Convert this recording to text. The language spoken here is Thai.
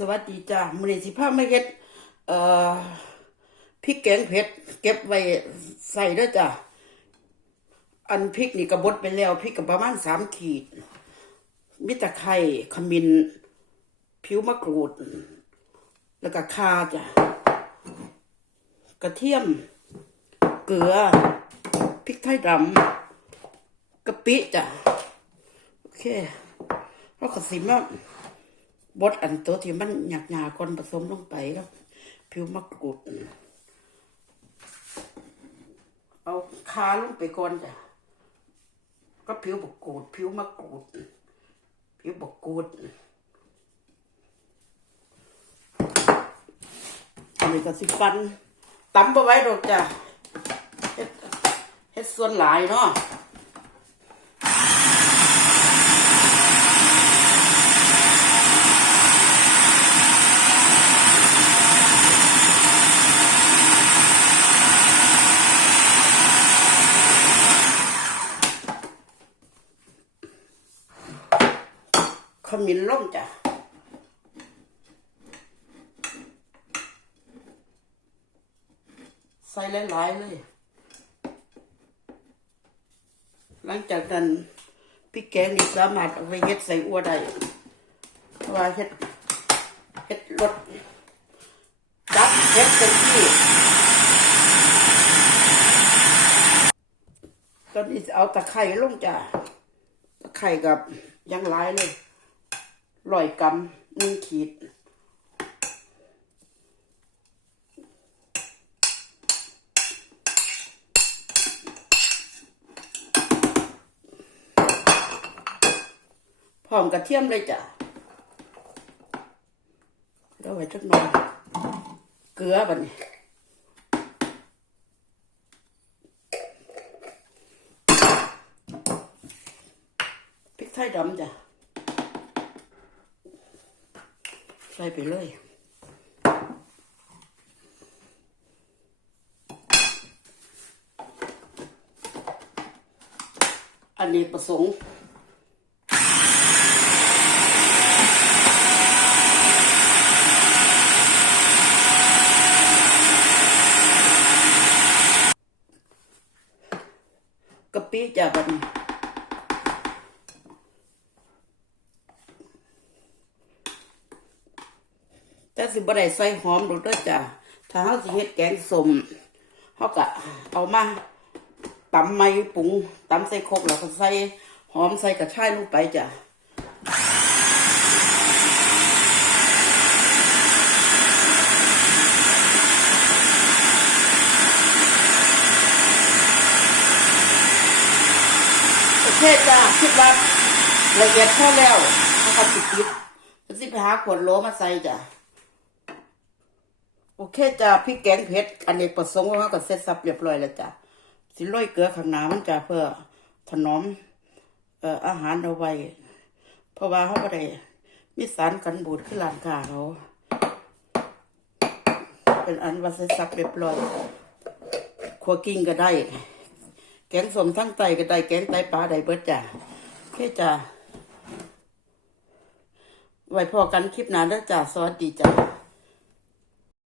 สวัสดีจ้ามือนี้สิพามาเฮ็ดเอ่อพริกแกงเผ็ดเก็บไว้ใส่ด้อจ้าอันพริกนี่ก็บดไปแล้วพริกก็ประมาณสามขีดมีตะไคร้ขมิ้นผิวมะกรูด แล้วก็ข่าจ้ะกระเทียม เกลือพริกไทยดำกะปิจ้ะโอเคแล้วก็สิมา บดอันตัวที่มันหยาบหยาก่อนผสมลงไปแล้วผิวมะกรูดเอาคาลงไปก่อนจ้ะก็ผิวบกกรูด ผิวมะกรูด ผิวบกกรูดอันนี้ก็สิฟันตำไปไว้ดอกจ้ะเฮ็ดเฮ็ดส่วนหลายเนาะ ขมิ้นลงจ้ะใส่หลายๆเลย หลังจากนั้นพริกแกงนี่สามารถเอาไปเฮ็ดใส่อัวได้เพราะว่าเฮ็ดเฮ็ดรสจัดเฮ็ดเต็มที่ตอนนี้เอาตะไคร้ลงจ้ะตะไคร้กับยังหลายเลย ร้อยกรัมหนึ่งขีด พร้อมกระเทียมเลยจ้ะแล้วไว้จักหน่อย เกลือบัดนี้พริกไทยดำจ้ะ ใส่ไปเลยอันนี้ประสงค์กะปิจ้ะบัน แต่สิบ่ได้ใส่หอมดอกเด้อจ้ะถ้าเฮาสิเฮ็ดแกงส้มเฮาก็เอามาตำไม้ปรุงตำใส่ครกแล้วก็ใส่หอมใส่กระชายลงไปจ้ะโอเคจ้าคิดว่าละเอียดพอแล้วนะครับติดติดสิไปหาขวดโหลมาใส่จ้ะ โอเคจ้าพริกแกงเผ็ดอันนี้ประสงค์ว่าก็เสร็จสับเรียบร้อยแล้วจ้ะสิโรยเกลือข้างหน้ามันจ้ะเพื่อถนอมเอ่ออาหารเอาไว้เพราะว่าเขาไม่ได้มีสารกันบูดขึ้นร้านค้าเขาเป็นอันว่าเสร็จสับเรียบร้อยขัวกิ้งก็ได้ แกงส้มทั้งไตก็ได้แกงไตปลาได้เบิดจ้ะโอเคจ้ะไว้พอกันคลิปหน้าเด้อจ้ะสวัสดีจ้ะ